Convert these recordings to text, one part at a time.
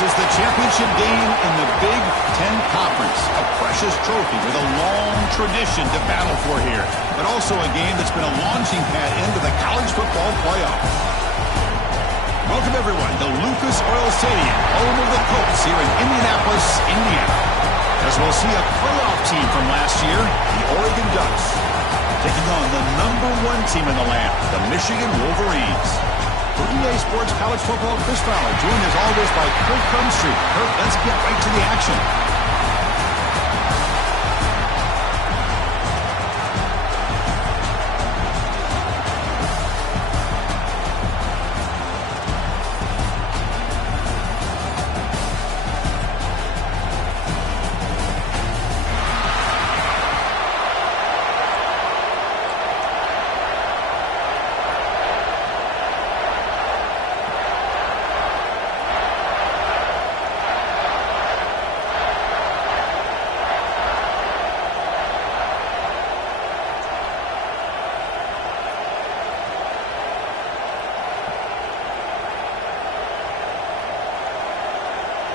This is the championship game in the Big Ten Conference. A precious trophy with a long tradition to battle for here. But also a game that's been a launching pad into the college football playoff. Welcome, everyone, to Lucas Oil Stadium, home of the Colts here in Indianapolis, Indiana. As we'll see a playoff team from last year, the Oregon Ducks, taking on the #1 team in the land, the Michigan Wolverines. For EA Sports College Football, Chris Fowler, joined as always by Kurt Crumstreet. Kurt, let's get right to the action.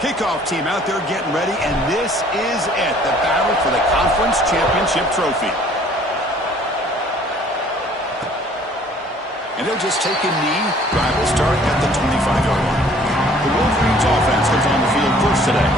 Kickoff team out there getting ready, and this is it, the battle for the conference championship trophy. And they'll just take a knee. Drive will start at the 25-yard line. The Wolverines offense comes on the field first today.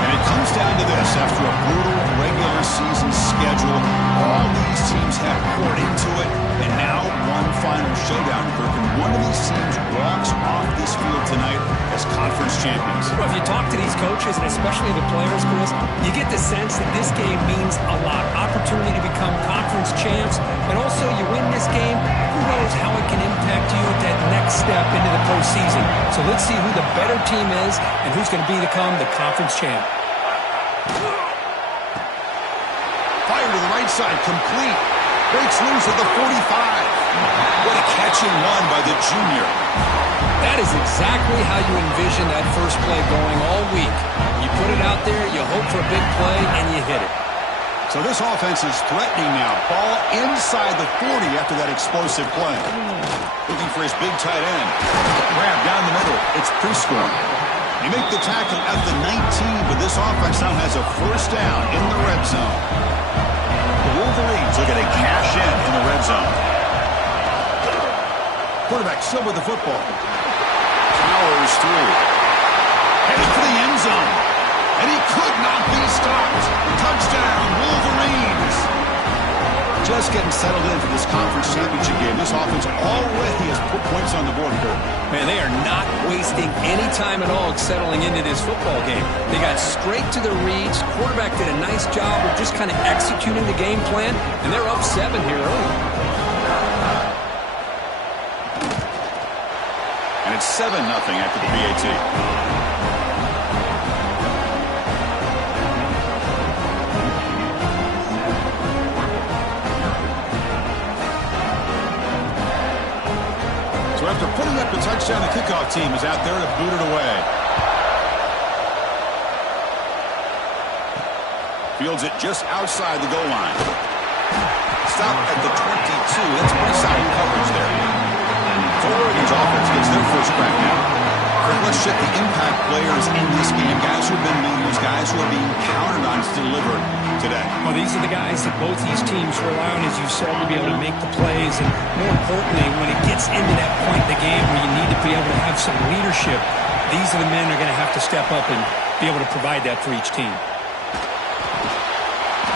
And it comes down to this. After a brutal regular season schedule, all these teams have poured into it, and now one final showdown, Kirk, and one of these teams walks off this field tonight as conference champions. Well, if you talk to these coaches, and especially the players, Chris, you get the sense that this game means a lot. Opportunity to become conference champs, and also you win this game, who knows how it can impact you at that next step into the postseason. So let's see who the better team is and who's going to become the conference champ. Fire to the right side, complete. Breaks loose at the 45. What a catch and run by the junior. That is exactly how you envision that first play going all week. You put it out there, you hope for a big play, and you hit it. So this offense is threatening now. Ball inside the 40 after that explosive play. Looking for his big tight end. Grab down the middle. It's pre-scoring. They make the tackle at the 19, but this offense now has a first down in the red zone. The Wolverines looking to cash in the red zone. Quarterback still with the football. Powers through. Headed for the end zone. And he could not be stopped. Touchdown, Wolverines. Just getting settled in for this conference championship game. This offense already has put points on the board, Kurt. Man, they are not wasting any time at all settling into this football game. They got straight to the reads. Quarterback did a nice job of just kind of executing the game plan, and they're up 7 here early. And it's 7-0 after the PAT. After putting up a touchdown, the kickoff team is out there to boot it away. Fields it just outside the goal line. Stop at the 22. That's pretty solid coverage there. So Oregon's offense gets their first crack now. Let's check the impact players in this game. Guys who have been leaders, guys who are being counted on to deliver today. Well, these are the guys that both these teams rely on, as you said, to be able to make the plays. And more importantly, when it gets into that point in the game where you need to be able to have some leadership, these are the men who are going to have to step up and be able to provide that for each team.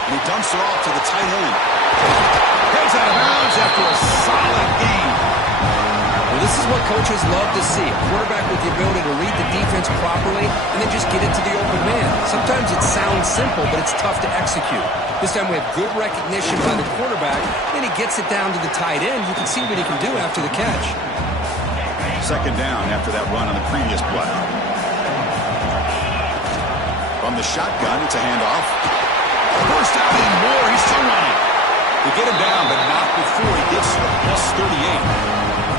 And he dumps it off to the tight end. Heads out of bounds after a solid game. Well, this is what coaches love to see. A quarterback with the ability to read the defense properly and then just get it to the open man. Sometimes it sounds simple, but it's tough to execute. This time we have good recognition by the quarterback. Then he gets it down to the tight end. You can see what he can do after the catch. Second down after that run on the previous play. From the shotgun, it's a handoff. First down and more. He's still running. They get him down, but not before he gets to the +38.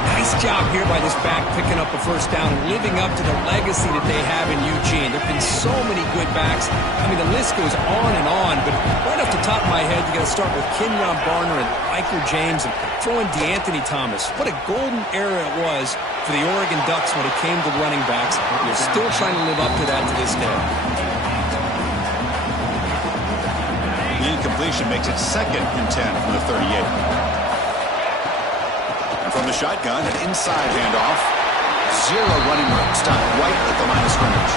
Nice job here by this back picking up a first down and living up to the legacy that they have in Eugene. There have been so many good backs. I mean, the list goes on and on, but right off the top of my head, think you got to start with Kenyon Barner and Michael James and throw in DeAnthony Thomas. What a golden era it was for the Oregon Ducks when it came to running backs. They're still trying to live up to that to this day. The incompletion makes it 2nd and 10 from the 38. And from the shotgun, an inside handoff. Zero running room. Stopped right at the line of scrimmage.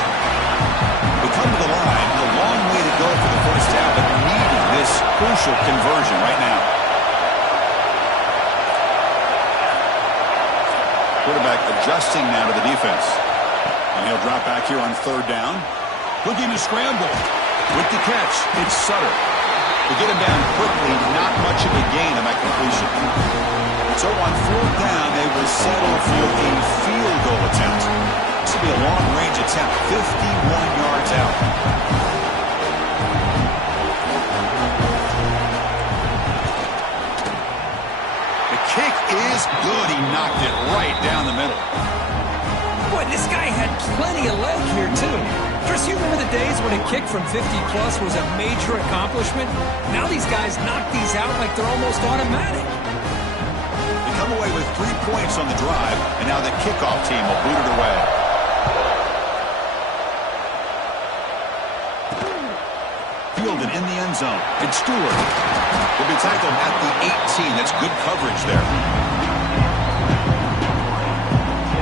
We come to the line. A long way to go for the first down, but needing this crucial conversion right now. Quarterback adjusting now to the defense. And he'll drop back here on 3rd down. Looking to scramble. With the catch, it's Sutter. To get him down quickly, not much of a gain on that completion. So on 4th down, they will settle for a field goal attempt. This will be a long-range attempt, 51 yards out. The kick is good. He knocked it right down the middle. Boy, this guy had plenty of leg here, too. Chris, you remember the days when a kick from 50-plus was a major accomplishment? Now these guys knock these out like they're almost automatic. They come away with 3 points on the drive, and now the kickoff team will boot it away. Fielded in the end zone. It's Stewart. Will be tackled at the 18. That's good coverage there.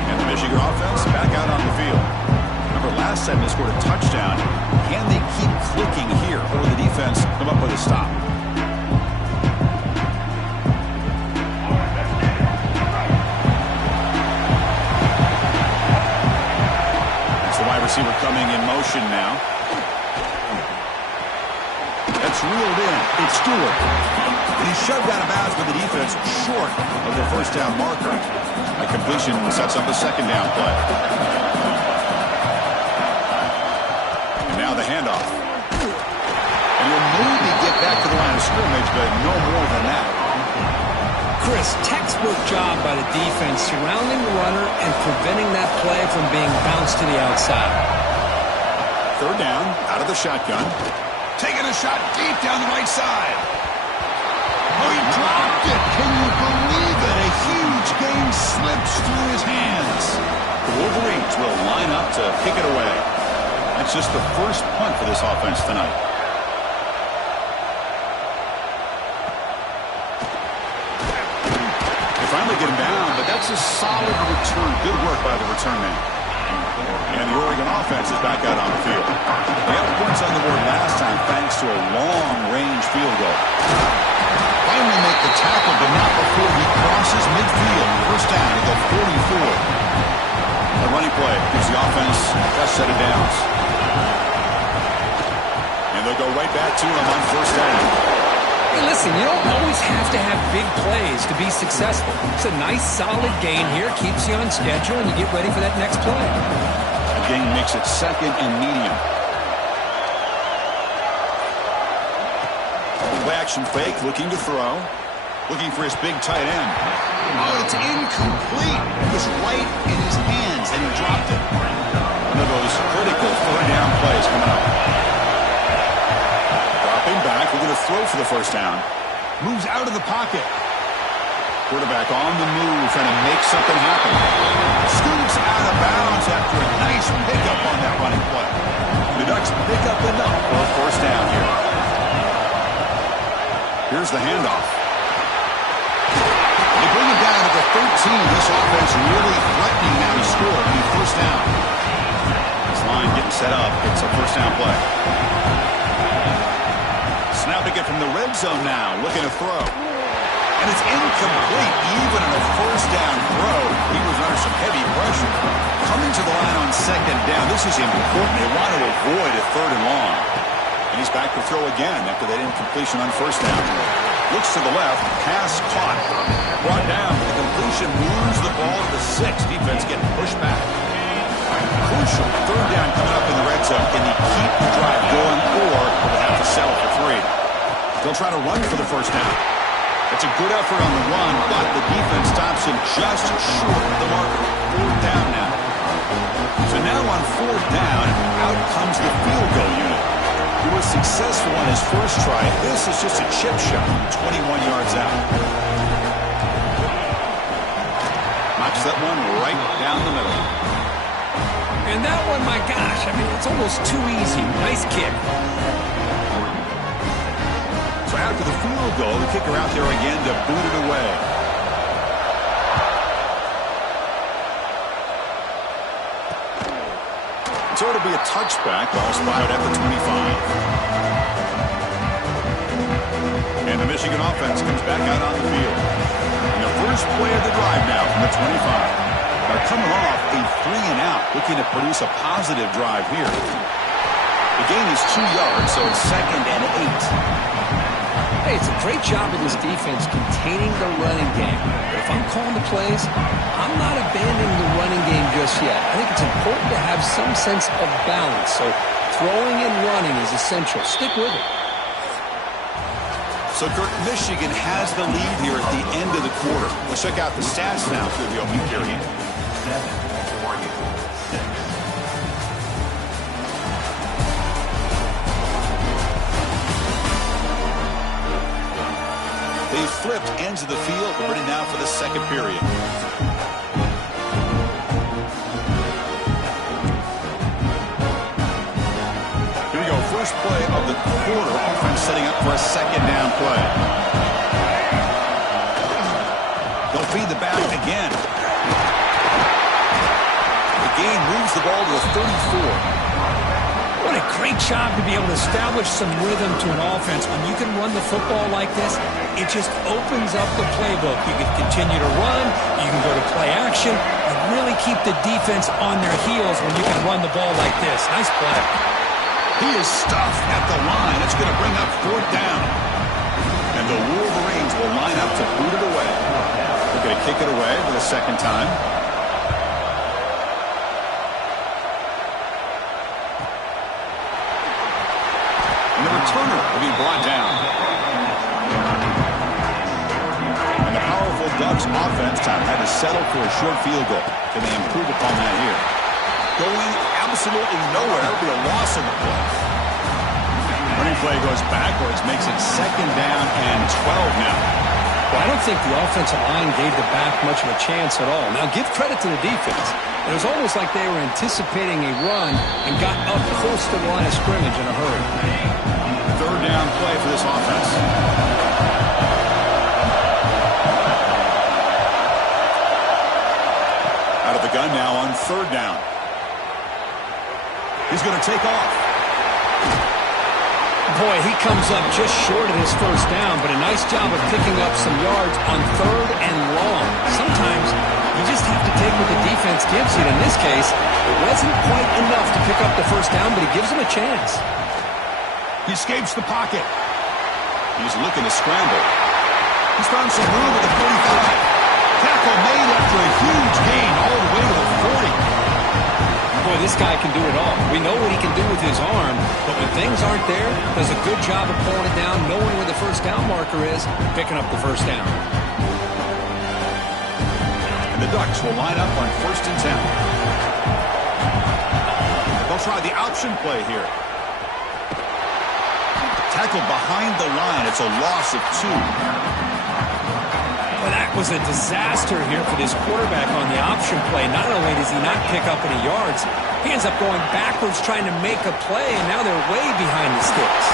And the Michigan offense back out on the field. Remember, last time they scored a touchdown. Can they keep clicking here, or will the defense come up with a stop? It's the wide receiver coming in motion now. That's reeled in. It's Stewart. And he's shoved out of bounds by the defense short of the first down marker. A completion sets up a 2nd down play. And now the handoff. And he'll maybe get back to the line of scrimmage, but no more than that. Chris, textbook job by the defense surrounding the runner and preventing that play from being bounced to the outside. 3rd down, out of the shotgun. Taking a shot deep down the right side. Oh, he dropped it. Can you believe it? A huge game slips through his hands. The Wolverines will line up to kick it away. That's just the first punt for this offense tonight. They finally get him down, but that's a solid return. Good work by the return man. And the Oregon offense is back out on the field. They had points on the board last time thanks to a long-range field goal. Finally make the tackle, but not before he crosses midfield. First down to the 44. A running play gives the offense just set of downs. And they'll go right back to him on 1st down. Hey, listen, you don't always have to have big plays to be successful. It's a nice, solid gain here. Keeps you on schedule, and you get ready for that next play. The gain makes it 2nd and medium. Play action fake, looking to throw. Looking for his big tight end. Oh, it's incomplete. It was right in his hands, and he dropped it. One of those critical 3rd down plays coming up. Dropping back, we're going to throw for the first down. Moves out of the pocket. Quarterback on the move, trying to make something happen. Scoots out of bounds after a nice pickup on that running play. The Ducks pick up enough for a first down here. Here's the handoff. They bring him down to the 13. This offense really threatening now to score on the first down. This line getting set up. It's a first down play. Snapping it from the red zone now. Looking to throw. And it's incomplete. Even on a first down throw, he was under some heavy pressure. Coming to the line on 2nd down. This is important. They want to avoid a 3rd and long. And he's back to throw again after that incompletion on first down. Looks to the left. Pass caught. Brought down. The completion moves the ball to the 6. Defense getting pushed back. Crucial 3rd down coming up in the red zone. Can he keep the drive going, or will they have to settle for 3? They'll try to run for the first down. It's a good effort on the run, but the defense stops him just short of the marker. 4th down now. So now on 4th down, out comes the field goal unit. He was successful on his first try. This is just a chip shot, 21 yards out. Knocks that one right down the middle. And that one, my gosh, I mean, it's almost too easy. Nice kick. So after the field goal, the kicker out there again to boot it away. So it'll be a touchback, ball spotted at the 25. And the Michigan offense comes back out on the field. And the first play of the drive now from the 25. They're coming off a 3-and-out, looking to produce a positive drive here. The gain is 2 yards, so it's 2nd and 8. Hey, it's a great job of this defense containing the running game. But if I'm calling the plays, I'm not abandoning the running game just yet. I think it's important to have some sense of balance. So throwing and running is essential. Stick with it. So, Kirk, Michigan has the lead here at the end of the quarter. Let's check out the stats now through the opening period. They flipped ends of the field. We're ready now for the second period. Here we go. First play of the quarter. Offense setting up for a second down play. They'll feed the back again. The gain moves the ball to the 34. What a great job to be able to establish some rhythm to an offense. When you can run the football like this, it just opens up the playbook. You can continue to run. You can go to play action. And really keep the defense on their heels when you can run the ball like this. Nice play. He is stuffed at the line. It's going to bring up 4th down. And the Wolverines will line up to boot it away. They're going to kick it away for the second time. And the returner will be brought down. And the powerful Ducks offense time had to settle for a short field goal. Can they improve upon that here? Going absolutely nowhere. It'll be a loss in the play. Running play goes backwards, makes it 2nd down and 12 now. Well, I don't think the offensive line gave the back much of a chance at all. Now, give credit to the defense. It was almost like they were anticipating a run and got up close to the line of scrimmage in a hurry. 3rd down play for this offense. Out of the gun now on 3rd down. He's going to take off. Boy, he comes up just short of his first down, but a nice job of picking up some yards on 3rd and long. Sometimes you just have to take what the defense gives you. In this case, it wasn't quite enough to pick up the first down, but he gives him a chance. He escapes the pocket. He's looking to scramble. He's found some room at the 45. Tackle made after a huge gain all the way to the 40. Boy, this guy can do it all. We know what he can do with his arm, but when things aren't there, does a good job of pulling it down, knowing where the first down marker is, picking up the first down. And the Ducks will line up on 1st and 10. They'll try the option play here. Tackled behind the line. It's a loss of 2. Well, that was a disaster here for this quarterback on the option play. Not only does he not pick up any yards, he ends up going backwards trying to make a play, and now they're way behind the sticks.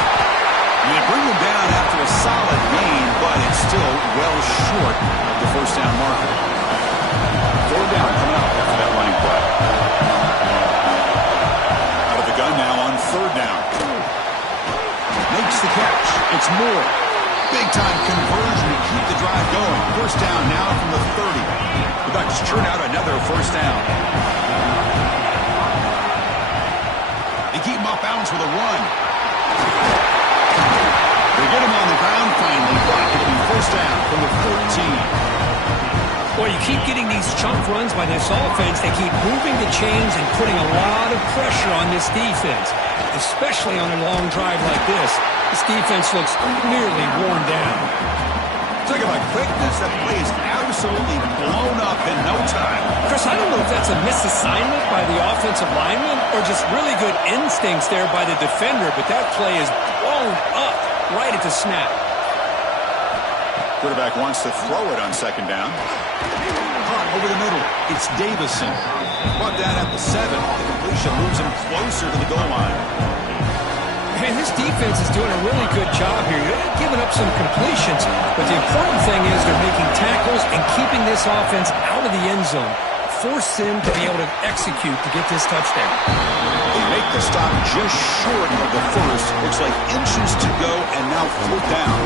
And they bring him down after a solid gain, but it's still well short of the first down marker. 4th down coming up after that running play. Out of the gun now on 3rd down. Makes the catch. It's Moore. Big-time conversion to keep the drive going. First down now from the 30. The Ducks churn out another first down. They keep him off balance with a run. They get him on the ground finally, but it'll be first down from the 14. Boy, you keep getting these chunk runs by this offense. They keep moving the chains and putting a lot of pressure on this defense, especially on a long drive like this. This defense looks nearly worn down. Look at the quickness. That play is absolutely blown up in no time. Chris, I don't know if that's a misassignment by the offensive lineman or just really good instincts there by the defender, but that play is blown up right at the snap. Quarterback wants to throw it on second down. Caught over the middle. It's Davison. Brought down at the 7. The completion moves him closer to the goal line. Man, this defense is doing a really good job here. They're giving up some completions, but the important thing is they're making tackles and keeping this offense out of the end zone. Force them to be able to execute to get this touchdown. They make the stop just short of the first. Looks like inches to go, and now 4th down.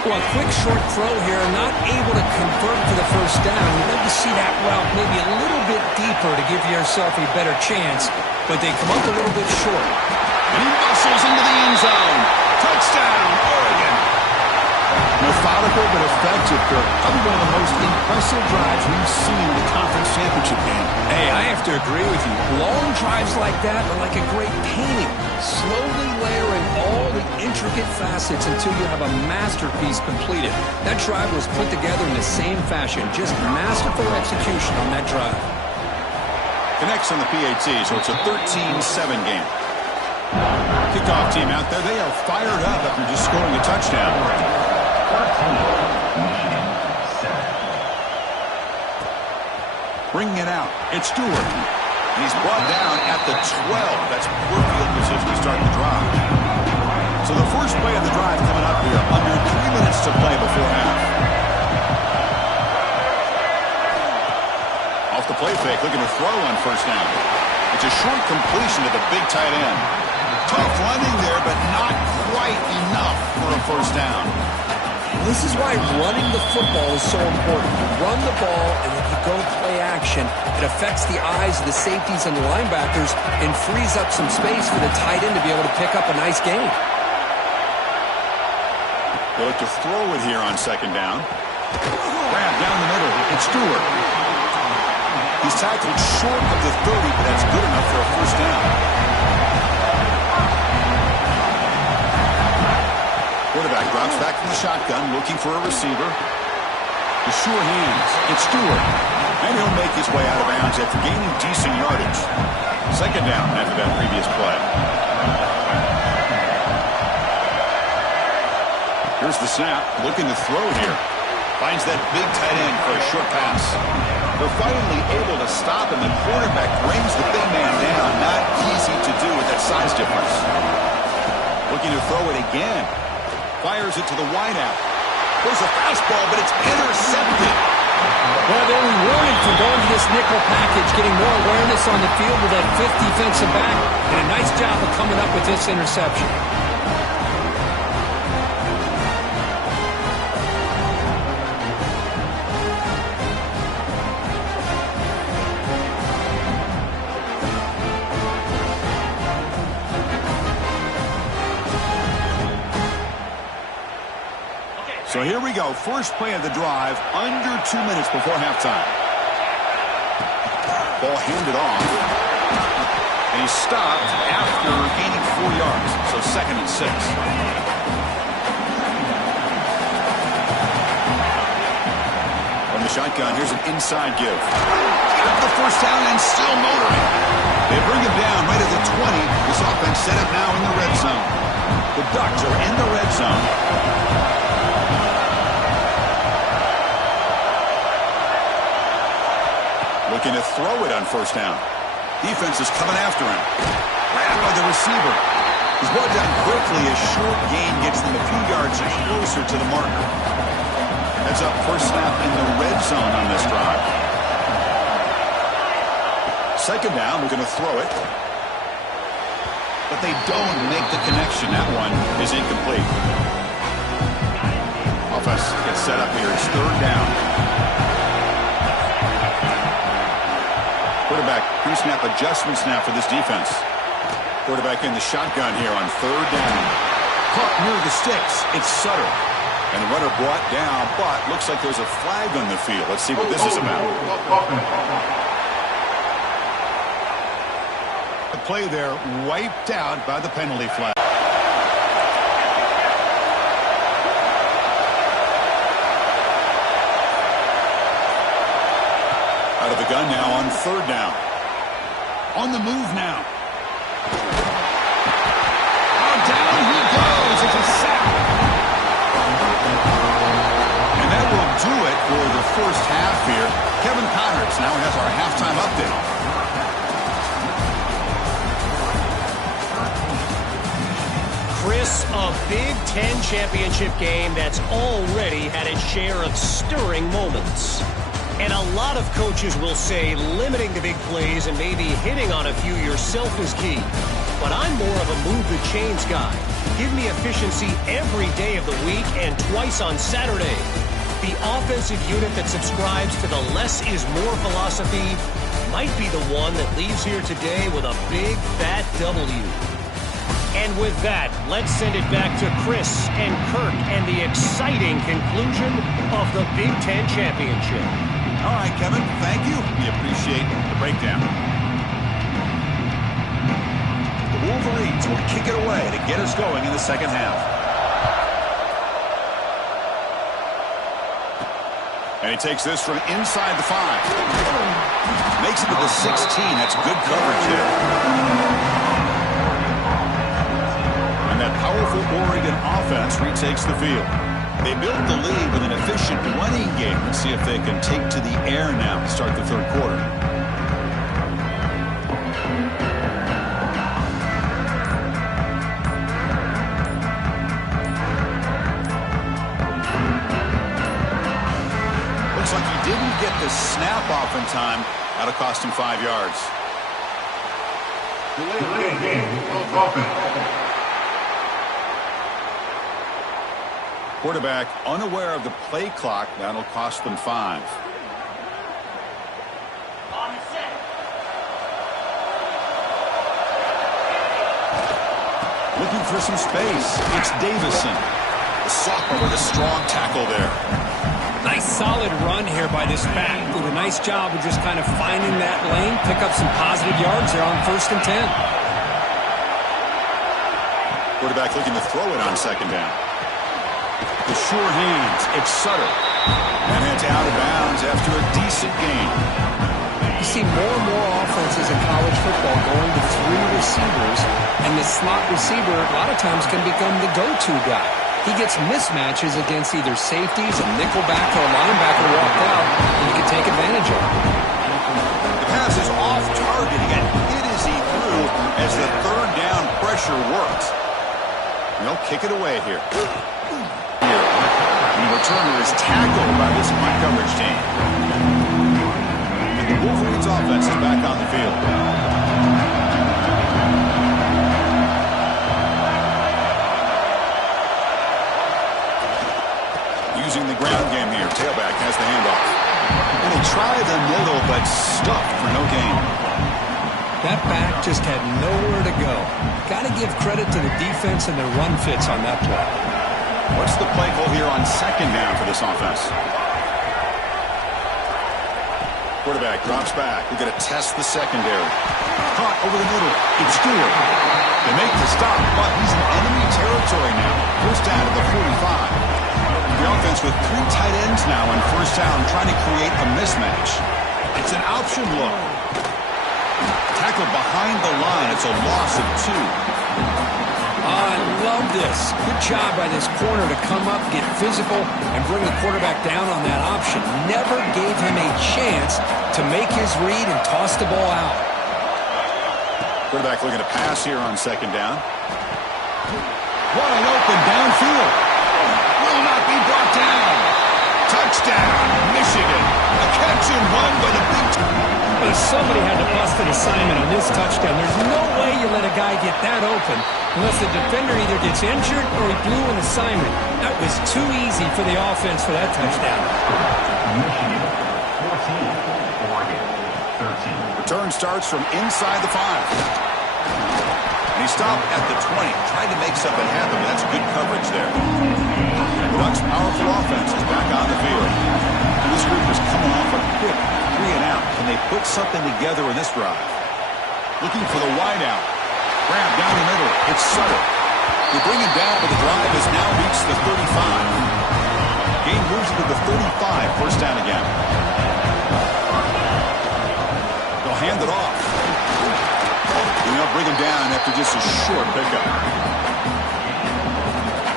Well, a quick short throw here, not able to convert to the first down. You'd love to see that route maybe a little bit deeper to give yourself a better chance, but they come up a little bit short. And he muscles into the end zone. Touchdown, Oregon. Methodical but effective, Kirk. Probably one of the most impressive drives we've seen in the conference championship game. Hey, I have to agree with you. Long drives like that are like a great painting. Slowly layering all the intricate facets until you have a masterpiece completed. That drive was put together in the same fashion. Just masterful execution on that drive. Connects on the PAT, so it's a 13-7 game. Kickoff team out there. They are fired up after just scoring a touchdown. Bringing it out. It's Stewart. And he's brought down at the 12. That's poor field position to start the drive. So the first play of the drive coming up here. Under 3 minutes to play before half. Off the play fake, looking to throw on first down. It's a short completion to the big tight end. Tough running there, but not quite enough for a first down. This is why running the football is so important. You run the ball, and if you go play action, it affects the eyes of the safeties and the linebackers and frees up some space for the tight end to be able to pick up a nice gain. They look to throw it here on second down. Grab down the middle. It's Stewart. He's tackled short of the 30, but that's good enough for a first down. Quarterback drops back from the shotgun, looking for a receiver. The sure hands. It's Stewart. And he'll make his way out of bounds after gaining decent yardage. Second down after that previous play. Here's the snap. Looking to throw here. Finds that big tight end for a short pass. They're finally able to stop him. The quarterback brings the big man down. Not easy to do with that size difference. Looking to throw it again. Fires it to the wideout. There's a fastball, but it's intercepted. Well, they were warning from going to this nickel package, getting more awareness on the field with that fifth defensive back, and a nice job of coming up with this interception. So here we go. First play of the drive, under 2 minutes before halftime. Ball handed off. And he's stopped after gaining 4 yards. So 2nd and 6. From the shotgun, here's an inside give. Get up the first down and still motoring. They bring him down right at the 20. This offense set up now in the red zone. The Ducks are in the red zone. Looking to throw it on first down. Defense is coming after him. Grabbed by the receiver. He's brought down quickly. A short gain gets them a few yards closer to the marker. That's up first snap in the red zone on this drive. Second down, we're going to throw it. But they don't make the connection. That one is incomplete. Offense gets set up here. It's third down. Quarterback pre-snap adjustments now for this defense. Quarterback in the shotgun here on third down. Caught near the sticks. It's Sutter. And the runner brought down, but looks like there's a flag on the field. Let's see what this is about. The play there wiped out by the penalty flag. third down. On the move now. Oh, down he goes. It's a sack. And that will do it for the first half here. Kevin Connors now has our halftime update. Chris, a Big Ten championship game that's already had its share of stirring moments. And a lot of coaches will say limiting the big plays and maybe hitting on a few yourself is key. But I'm more of a move the chains guy. Give me efficiency every day of the week and twice on Saturday. The offensive unit that subscribes to the less is more philosophy might be the one that leaves here today with a big fat W. And with that, let's send it back to Chris and Kirk and the exciting conclusion of the Big Ten Championship. All right, Kevin, thank you. We appreciate the breakdown. The Wolverines will kick it away to get us going in the second half. And he takes this from inside the 5. Makes it to the 16. That's good coverage there. That powerful Oregon offense retakes the field. They built the lead with an efficient running game. Let's see if they can take to the air now to start the third quarter. Looks like he didn't get the snap off in time. That'll cost him 5 yards. Delay game. Offense. Quarterback unaware of the play clock. That'll cost them 5. Looking for some space. It's Davison. The sophomore with a strong tackle there. Nice solid run here by this back. Did a nice job of just kind of finding that lane. Pick up some positive yards there on 1st and 10. Quarterback looking to throw it on second down. The sure hands. It's Sutter. And it's out of bounds after a decent gain. You see more and more offenses in college football going to 3 receivers, and the slot receiver a lot of times can become the go-to guy. He gets mismatches against either safeties, a nickelback, or a linebacker walked out, and you can take advantage of it. The pass is off target. He got hit as he threw as the third down pressure worked. They'll kick it away here. The returner is tackled by this punt coverage team. And the Wolverines offense is back on the field. Using the ground game here. Tailback has the handoff. And he tried the middle, but stuffed for no gain. That back just had nowhere to go. Got to give credit to the defense and their run fits on that play. What's the play call here on second down for this offense? Quarterback drops back. We're going to test the secondary. Caught over the middle. It's Stewart. They make the stop, but he's in enemy territory now. First down at the 45. The offense with 3 tight ends now on first down, trying to create a mismatch. It's an option look. Tackled behind the line. It's a loss of 2. I love this. Good job by this corner to come up, get physical, and bring the quarterback down on that option. Never gave him a chance to make his read and toss the ball out. Quarterback looking to pass here on second down. Wide open downfield. Will not be brought down. Touchdown, Michigan. A catch and run by the Big Ten. Well, somebody had to bust an assignment on this touchdown. There's no way you let a guy get that open unless the defender either gets injured or he blew an assignment. That was too easy for the offense for that touchdown. Michigan 14, Oregon 13. Return starts from inside the 5. And he stopped at the 20. Tried to make something happen, but that's good coverage there. The Ducks' powerful offense is back on the field. This group is coming off a quick 3-and-out. Can they put something together in this drive? Looking for the wide out. Grab down the middle. It's Sutter. They bring him down, but the drive has now reached the 35. Game moves into the 35. First down again. bring him down after just a short pickup.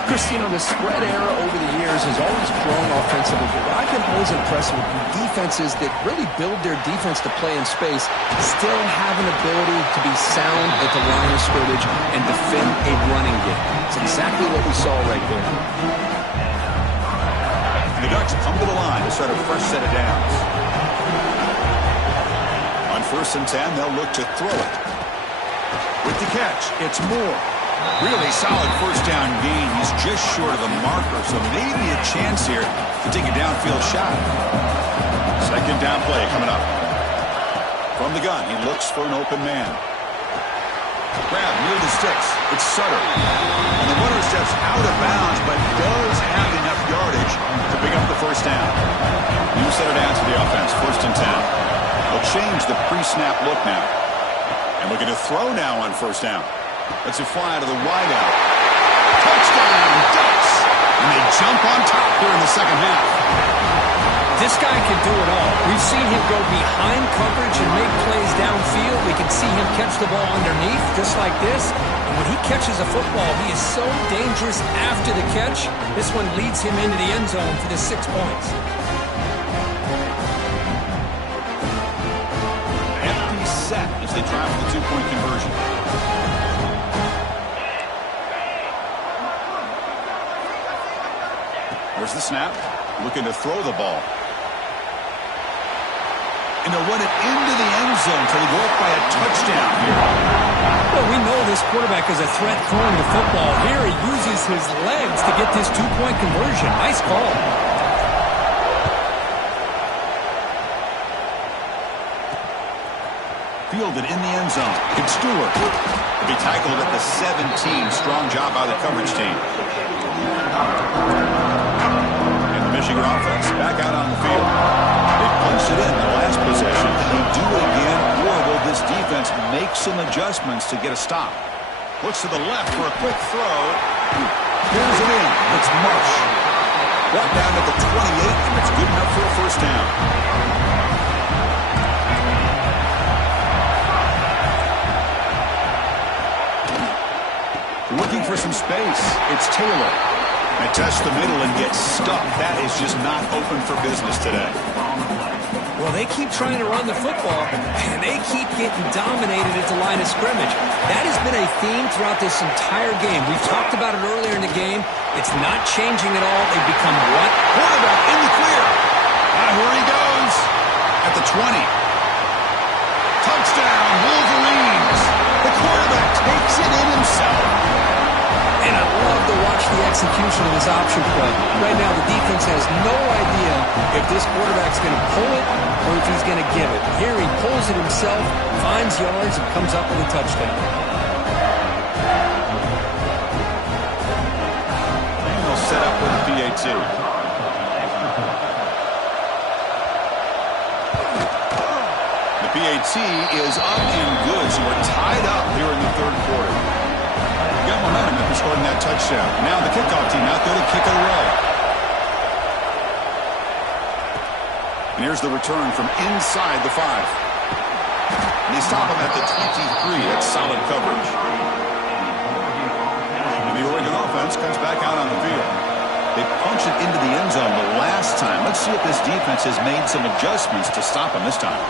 Christine, the spread era over the years has always grown offensively, but I've been always impressed with defenses that really build their defense to play in space, still have an ability to be sound at the line of scrimmage and defend a running game. It's exactly what we saw right there. The Ducks come to the line to start a fresh set of downs. On 1st and 10, they'll look to throw it. With the catch, it's Moore. Really solid first down gain. He's just short of the marker, so maybe a chance here to take a downfield shot. Second down play coming up. From the gun, he looks for an open man. Grab near the sticks. It's Sutter. And the runner steps out of bounds, but does have enough yardage to pick up the first down. New set of downs for the offense, 1st and 10. They'll change the pre-snap look now. And we're going to throw now on 1st down. Let's it fly to the wideout. Touchdown, Ducks! And they jump on top here in the second half. This guy can do it all. We've seen him go behind coverage and make plays downfield. We can see him catch the ball underneath, just like this. And when he catches a football, he is so dangerous after the catch. This one leads him into the end zone for the 6 points. Empty set as they try for the 2-point conversion. There's the snap. Looking to throw the ball. And they'll run it into the end zone till they go up by a touchdown here. Well, we know this quarterback is a threat throwing the football. Here he uses his legs to get this 2-point conversion. Nice call. Fielded in the end zone. It's Stewart. He'll be tackled at the 17. Strong job by the coverage team. Michigan offense back out on the field. They punched it in the last possession. Can they do it again, or will this defense make some adjustments to get a stop? Looks to the left for a quick throw. Here's it in. It's Marsh. Brought down at the 28, and it's good enough for a first down. Looking for some space. It's Taylor. They test the middle and get stuck. That is just not open for business today. Well, they keep trying to run the football, and they keep getting dominated at the line of scrimmage. That has been a theme throughout this entire game. We've talked about it earlier in the game. It's not changing at all. They've become what? Quarterback in the clear. Here he goes. At the 20. Touchdown, Wolverines. The quarterback takes it in himself. And I love to watch the execution of this option play. Right now, the defense has no idea if this quarterback's going to pull it or if he's going to give it. Here he pulls it himself, finds yards, and comes up with a touchdown. And they'll set up with a PAT. The PAT is up and good, so we're tied up here in the third quarter. Got momentum after scoring that touchdown. Now the kickoff team out there to kick it away. And here's the return from inside the 5. And they stop him at the 23. That's solid coverage. And the Oregon offense comes back out on the field. They punch it into the end zone the last time. Let's see if this defense has made some adjustments to stop him this time.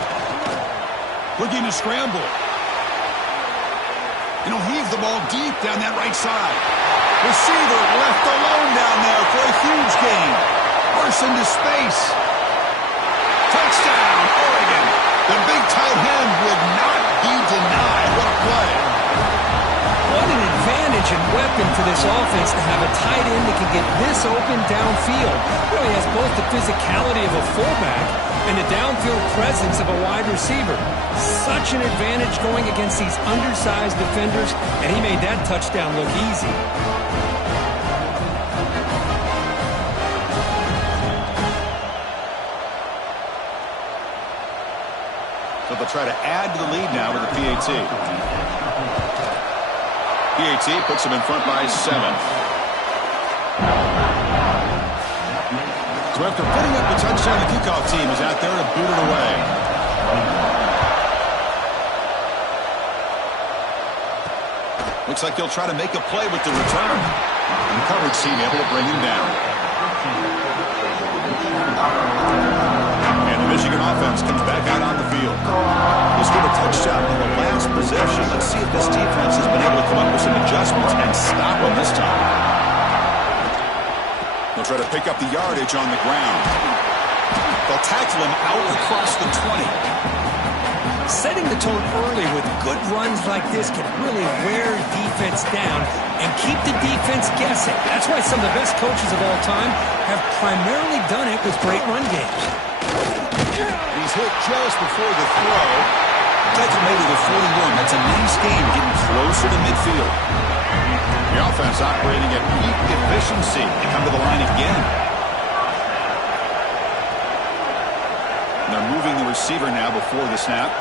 Looking to scramble. And he'll heave the ball deep down that right side. Receiver left alone down there for a huge gain. Burst into space. Touchdown, Oregon. The big tight end would not be denied. What a play. What an advantage and weapon for this offense to have a tight end that can get this open downfield. Really has both the physicality of a fullback and the downfield presence of a wide receiver. Such an advantage going against these undersized defenders, and he made that touchdown look easy. So they'll try to add to the lead now with the PAT. PAT puts them in front by 7. So after putting up the touchdown, the kickoff team is out there to boot it away. Looks like he'll try to make a play with the return. And the coverage team able to bring him down. And the Michigan offense comes back out on the field. They scored a touchdown on the last possession. Let's see if this defense has been able to come up with some adjustments and stop them this time. They'll try to pick up the yardage on the ground. They'll tackle him out across the 20. Setting the tone early with good runs like this can really wear defense down and keep the defense guessing. That's why some of the best coaches of all time have primarily done it with great run games. He's hit just before the throw. Gets him to the 41. That's a nice game, getting closer to midfield. The offense operating at peak efficiency. They come to the line again. And they're moving the receiver now before the snap.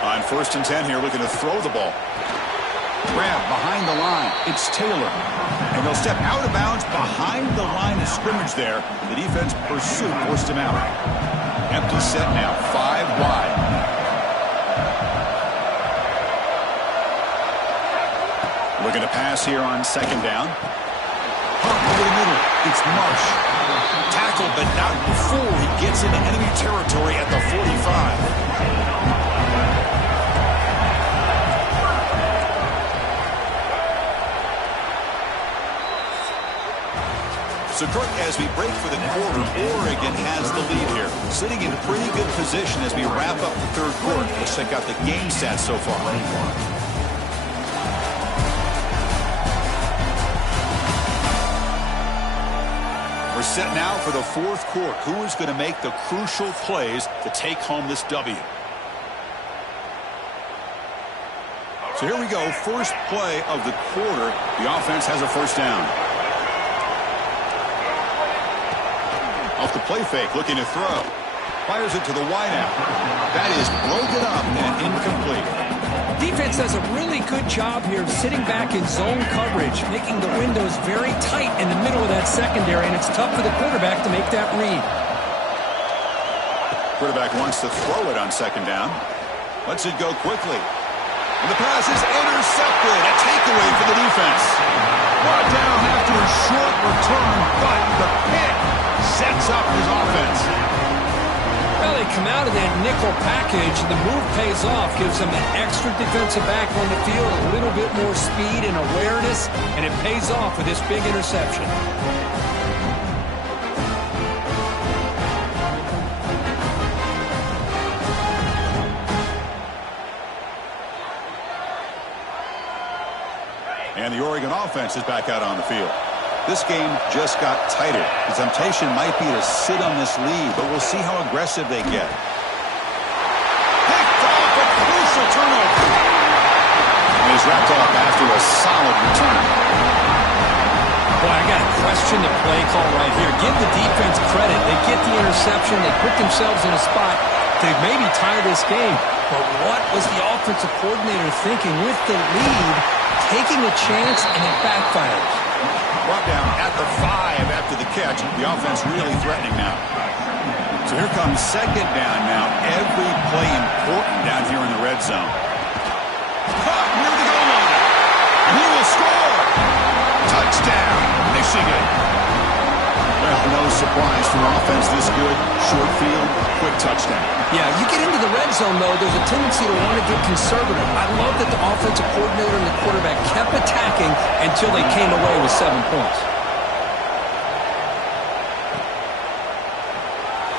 On 1st and 10 here, looking to throw the ball. Grab behind the line. It's Taylor. And they'll step out of bounds behind the line of scrimmage there. The defense pursuit forced him out. Empty set now, 5 wide. Looking to pass here on 2nd down. Pump over the middle. It's Marsh. Tackled, but not before he gets into enemy territory at the 45. So, Kurt, as we break for the quarter, Oregon has the lead here. Sitting in pretty good position as we wrap up the 3rd quarter. Let's check out the game stats so far. We're set now for the 4th quarter. Who is going to make the crucial plays to take home this W? So here we go. First play of the quarter. The offense has a 1st down. Off the play fake, looking to throw. Fires it to the wideout. That is broken up and incomplete. Defense does a really good job here of sitting back in zone coverage, making the windows very tight in the middle of that secondary, and it's tough for the quarterback to make that read. Quarterback wants to throw it on 2nd down. Lets it go quickly. And the pass is intercepted. A takeaway for the defense. Brought down after a short return, but the pick sets up his offense. Well, they come out of that nickel package. The move pays off, gives them an extra defensive back on the field, a little bit more speed and awareness, and it pays off with this big interception. And the Oregon offense is back out on the field. This game just got tighter. The temptation might be to sit on this lead, but we'll see how aggressive they get. Picked off a crucial turnover. And he's wrapped up after a solid return. Boy, I got to question the play call right here. Give the defense credit. They get the interception. They put themselves in a spot to maybe tie this game. But what was the offensive coordinator thinking with the lead, taking a chance, and it backfires? Brought down at the 5 after the catch. The offense really threatening now. So here comes 2nd down now. Every play important down here in the red zone. Caught near the goal line. And he will score. Touchdown, Michigan. Well, no surprise from offense this good. Short field, quick touchdown. Yeah, you get into the red zone, though, there's a tendency to want to get conservative. I love that the offensive coordinator and the quarterback kept attacking until they came away with 7 points.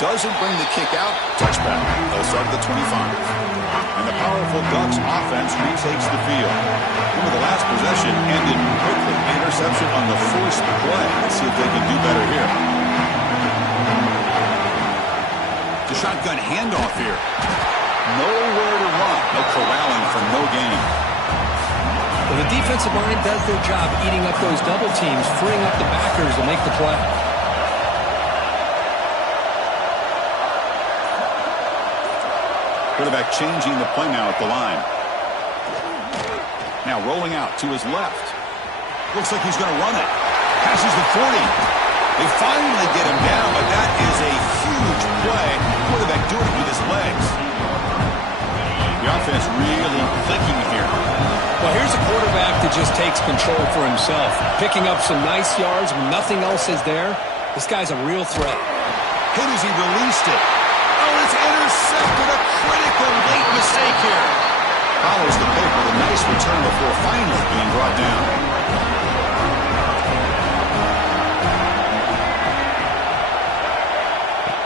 Doesn't bring the kick out. Touchback. They'll start at the 25. And the powerful Ducks offense retakes the field. Remember, the last possession ended quickly. Interception on the first play. Let's see if they can do better here. The shotgun handoff here. Nowhere to run. No corralling for no gain. Well, the defensive line does their job eating up those double teams, freeing up the backers to make the play. Quarterback changing the play now at the line. Now rolling out to his left. Looks like he's going to run it. Passes the 40. They finally get him down, but that is a huge play. Quarterback doing it with his legs. The offense really clicking here. Well, here's a quarterback that just takes control for himself, picking up some nice yards when nothing else is there. This guy's a real threat. Hit as he released it. Oh, it's intercepted. A critical late mistake here. Follows the pick with a nice return before finally being brought down.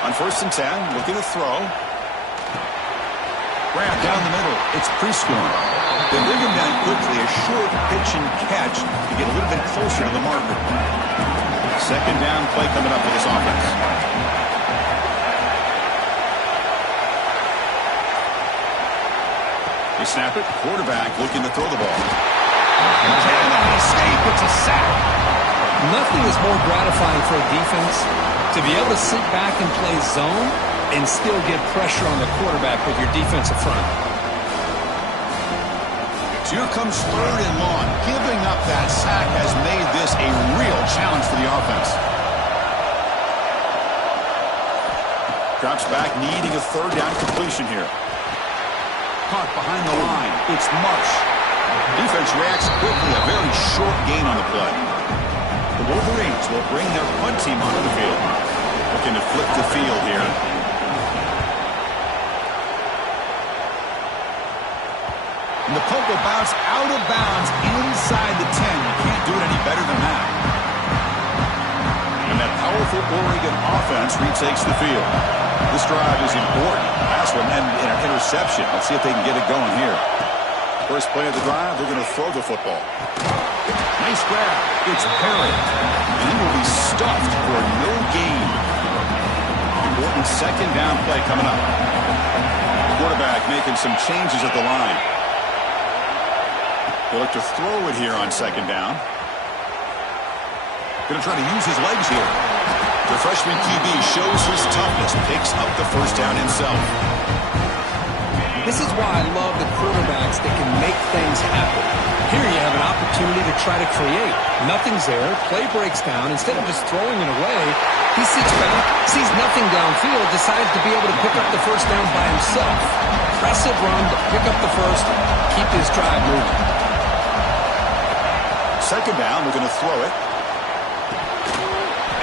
On 1st and 10, looking to throw. Grab down the middle. It's Prescorn. They bring him down quickly. A short pitch and catch to get a little bit closer to the marker. 2nd down play coming up for this offense. They snap it. Quarterback looking to throw the ball. Cannot escape. It's a sack. Nothing is more gratifying for a defense to be able to sit back and play zone and still get pressure on the quarterback with your defensive front. So here comes 3rd and long. Giving up that sack has made this a real challenge for the offense. Drops back, needing a 3rd down completion here. Caught behind the line. It's Marsh. Defense reacts quickly. A very short gain on the play. The Wolverines will bring their punt team onto the field. Looking to flip the field here. And the punt will bounce out of bounds inside the 10. You can't do it any better than that. And that powerful Oregon offense retakes the field. This drive is important. Pass one and an interception. Let's see if they can get it going here. First play of the drive, they're going to throw the football. Nice grab. It's Perry. And he will be stuffed for no gain. Important 2nd down play coming up. Quarterback making some changes at the line. They look to throw it here on 2nd down. Going to try to use his legs here. The freshman QB shows his toughness, picks up the 1st down himself. This is why I love the quarterbacks that can make things happen. Here you have an opportunity to try to create. Nothing's there. Play breaks down. Instead of just throwing it away, he sits back, sees nothing downfield, decides to be able to pick up the 1st down by himself. Impressive run to pick up the 1st, keep his drive moving. 2nd down, we're going to throw it.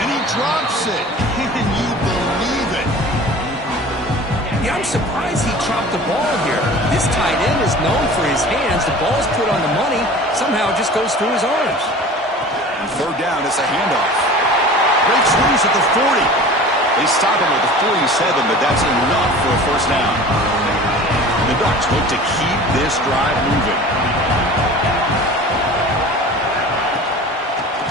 And he drops it. Can you believe it? Yeah, I'm surprised he dropped the ball here. This tight end is known for his hands. The ball's put on the money. Somehow it just goes through his arms. And 3rd down, it's a handoff. Breaks loose at the 40. They stop him at the 47, but that's enough for a 1st down. The Ducks look to keep this drive moving.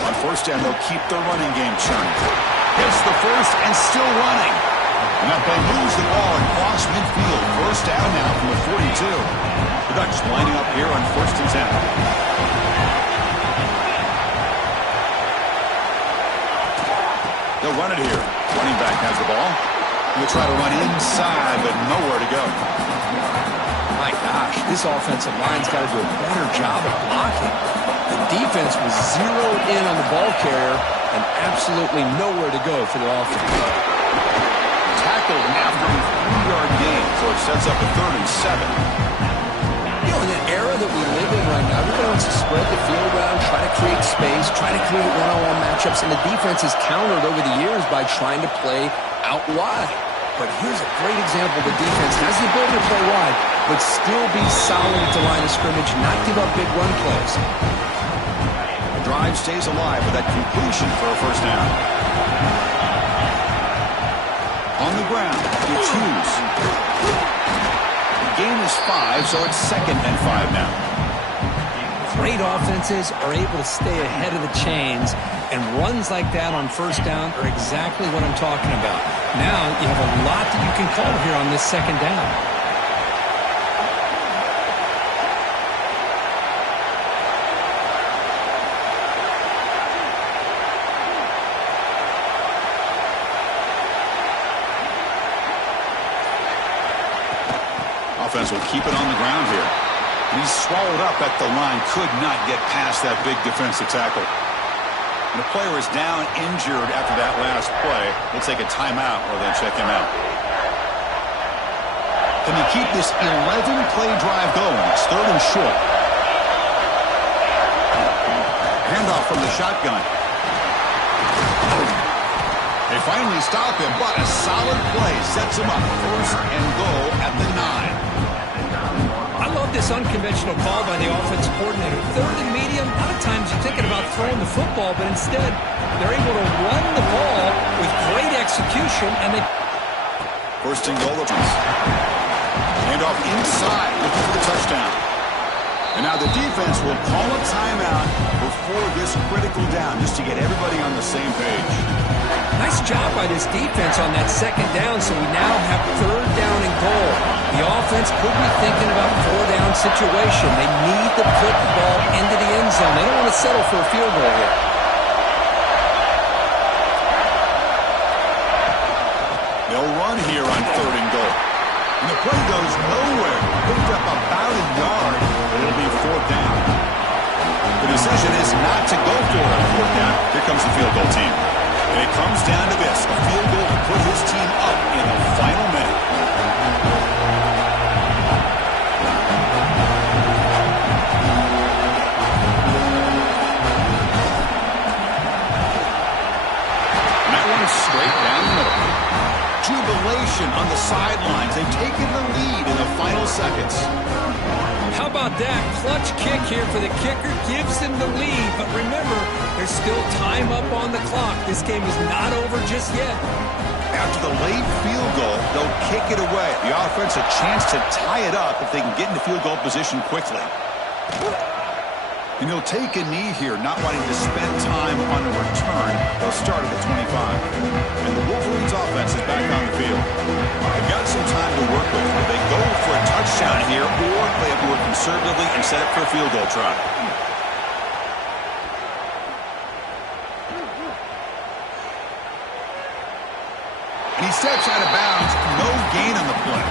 On 1st down, they'll keep their running game churning. Hits the 1st and still running. Now they lose the ball and cross midfield. 1st down now from the 42. The Ducks lining up here on 1st and 10. They'll run it here. Running back has the ball. He'll try to run inside, but nowhere to go. My gosh, this offensive line's got to do a better job of blocking. The defense was zeroed in on the ball carrier and absolutely nowhere to go for the offense. Tackled after a 3-yard gain, so it sets up a 3rd and 7. You know, in the era that we live in right now, everybody wants to spread the field around, try to create space, try to create one-on-one matchups, and the defense has countered over the years by trying to play out wide. But here's a great example. The defense has the ability to play wide, but still be solid at the line of scrimmage, not give up big run plays. The drive stays alive with that completion for a 1st down. On the ground, it's Hughes. The gain is 5, so it's 2nd and 5 now. Great offenses are able to stay ahead of the chains, and runs like that on 1st down are exactly what I'm talking about. Now you have a lot that you can call here on this 2nd down. Offense will keep it on the ground here. He's swallowed up at the line. Could not get past that big defensive tackle. And the player is down injured after that last play. We'll take a timeout or they'll check him out. Can you keep this 11-play drive going? It's third and short. Handoff from the shotgun. They finally stop him, but a solid play sets him up. First and goal at the 9. I love this unconventional call by the offensive coordinator. Third and medium, a lot of times you're thinking about throwing the football, but instead they're able to run the ball with great execution. And they First and goal. Handoff inside, looking for the touchdown. And now the defense will call a timeout before this critical down, just to get everybody on the same page. Nice job by this defense on that second down, so we now have third down and goal. The offense could be thinking about four-down situation. They need to put the ball into the end zone. They don't want to settle for a field goal here. They'll run here on third and goal. And the play goes nowhere. Picked up about a yard, but it'll be fourth down. The decision is not to go for it on fourth down. Here comes the field goal team. And it comes down to this, a field goal to put his team up in the final minute. And that one is straight down the middle. Jubilation on the sidelines. They've taken the lead in the final seconds. How about that? Clutch kick here for the kicker. Gives them the lead. But remember, there's still time up on the clock. This game is not over just yet. After the late field goal, they'll kick it away. The offense a chance to tie it up if they can get into field goal position quickly. And he'll take a knee here, not wanting to spend time on a return. They'll start at the 25. And the Wolverines offense is back on the field. They've got some time to work with. Will they go for a touchdown here, or play it more conservatively and set up for a field goal try? And he steps out of bounds. No gain on the play.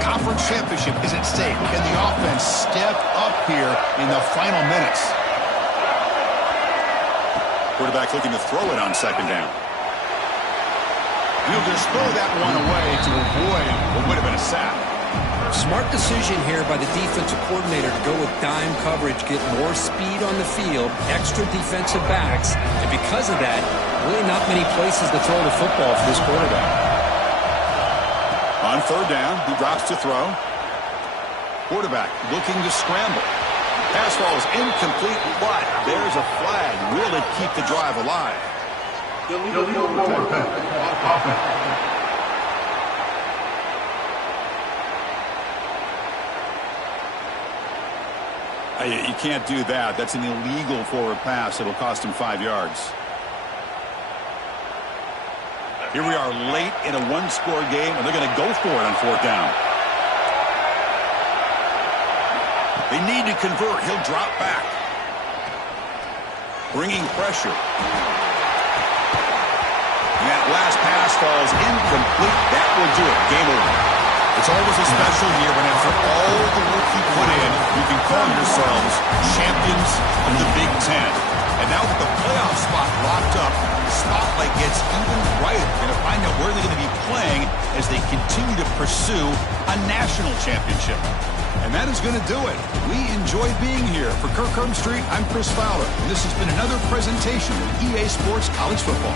Conference championship is at stake. Can the offense step up here in the final minutes? Quarterback looking to throw it on second down. He'll just throw that one away to avoid what would have been a sack. Smart decision here by the defensive coordinator to go with dime coverage, get more speed on the field, extra defensive backs, and because of that, really not many places to throw the football for this quarterback. On third down, he drops to throw. Quarterback looking to scramble. Pass falls incomplete, but there's a flag. Will it keep the drive alive? You can't do that. That's an illegal forward pass. It'll cost him 5 yards. Here we are late in a one-score game, and they're going to go for it on fourth down. They need to convert. He'll drop back. Bringing pressure. And that last pass falls incomplete. That will do it. Game over. It's always a special year when after all the work you put in, you can call yourselves champions of the Big Ten. And now with the playoff spot locked up, the spotlight gets even brighter. We're going to find out where they're going to be playing as they continue to pursue a national championship. And that is going to do it. We enjoyed being here. For Kirk Street, I'm Chris Fowler. And this has been another presentation of EA Sports College Football.